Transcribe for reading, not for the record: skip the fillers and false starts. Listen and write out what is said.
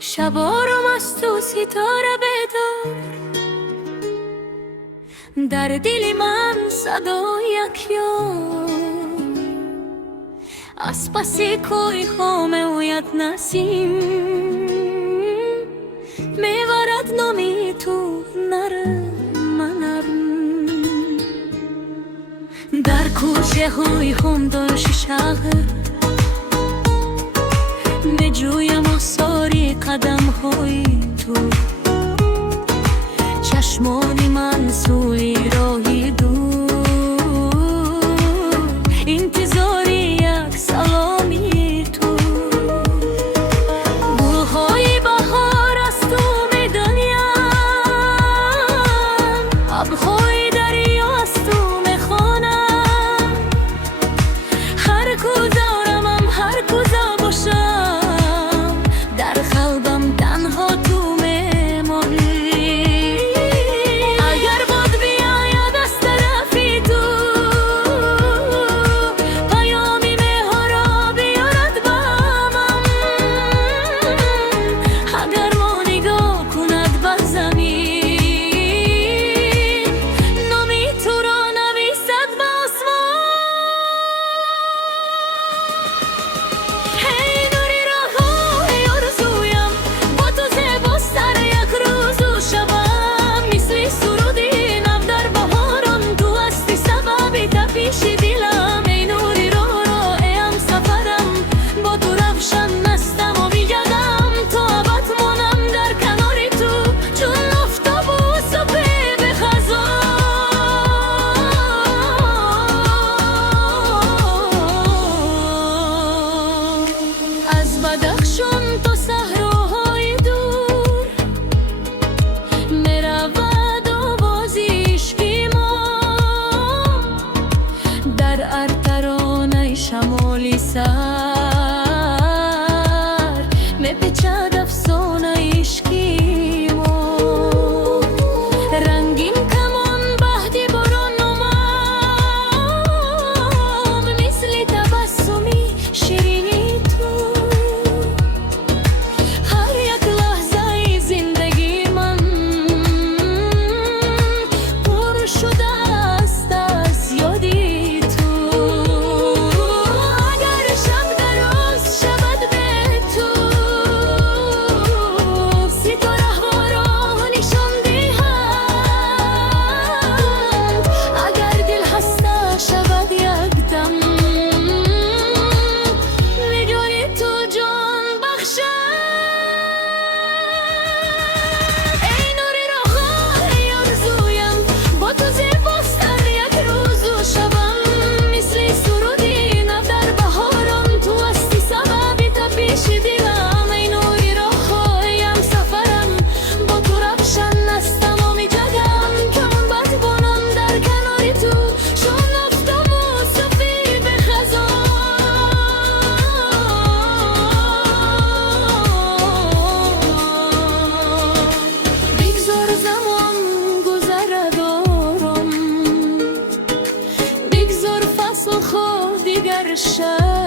شبا رو از تو ستاره بدار، در دل من صدای یک یار. از پس کوی میآید نسیم، میبرد نامی تو نرم نرم. در کوچه های خاموش شهر میجویم آثار قدم های تو. چشمان من سوی راهی دور، انتظار یک سلامی تو. گلهای بهار از تو میدانیم، آبهای دریا از تو میخوانم. هر کجا روم هر کجا باشم، در قلبم تنها تو میمانی. اگر باد بیاید از طرفی تو، پیامی مهرا بیارد با من. اگر ما نگاه کند به زمین، نامی تو را نویسد به آسمان. هی نوری راه‌های آرزویم، با تو زیباستر یک روز و شبم. مثل سرودی نو در بهاران، تو هستی سبب تپش دلم. ای نوری راه ای همسفرم، با تو روشن هستم و میگردم تا ابد مانم در کنار تو، چون آفتاب و صبح به خزان. از بدخشان تا صحراهای دور، میرود آواز عشق ما. در ارترانه شمالی سر، میپیچد افسانه عشقی ما. رنگین کمان بهد باران نمام، مثل تبسمی شیرینی تو. هر یک لحظه زندگی من پر شده است از یادی تو. اگر شب دراز شود به تو، ستاره ها را نشان دهند. اگر دل خسته شود یک دم، نگاری تو جان بخشد. ای نوری راه‌های آرزویم، با تو زیباستر یک روز و شبم. مثل سرودی نو در بهاران، تو هستی سبب تپش دلم. ای نوری راه‌های همسفرم، با تو روشن هستم و میجگم. کمان بادبانم در کنار تو، چون آفتاب و صبح به خزان. بگذار زمان گذرد آرام، بگذار فصل خود دیگر شد.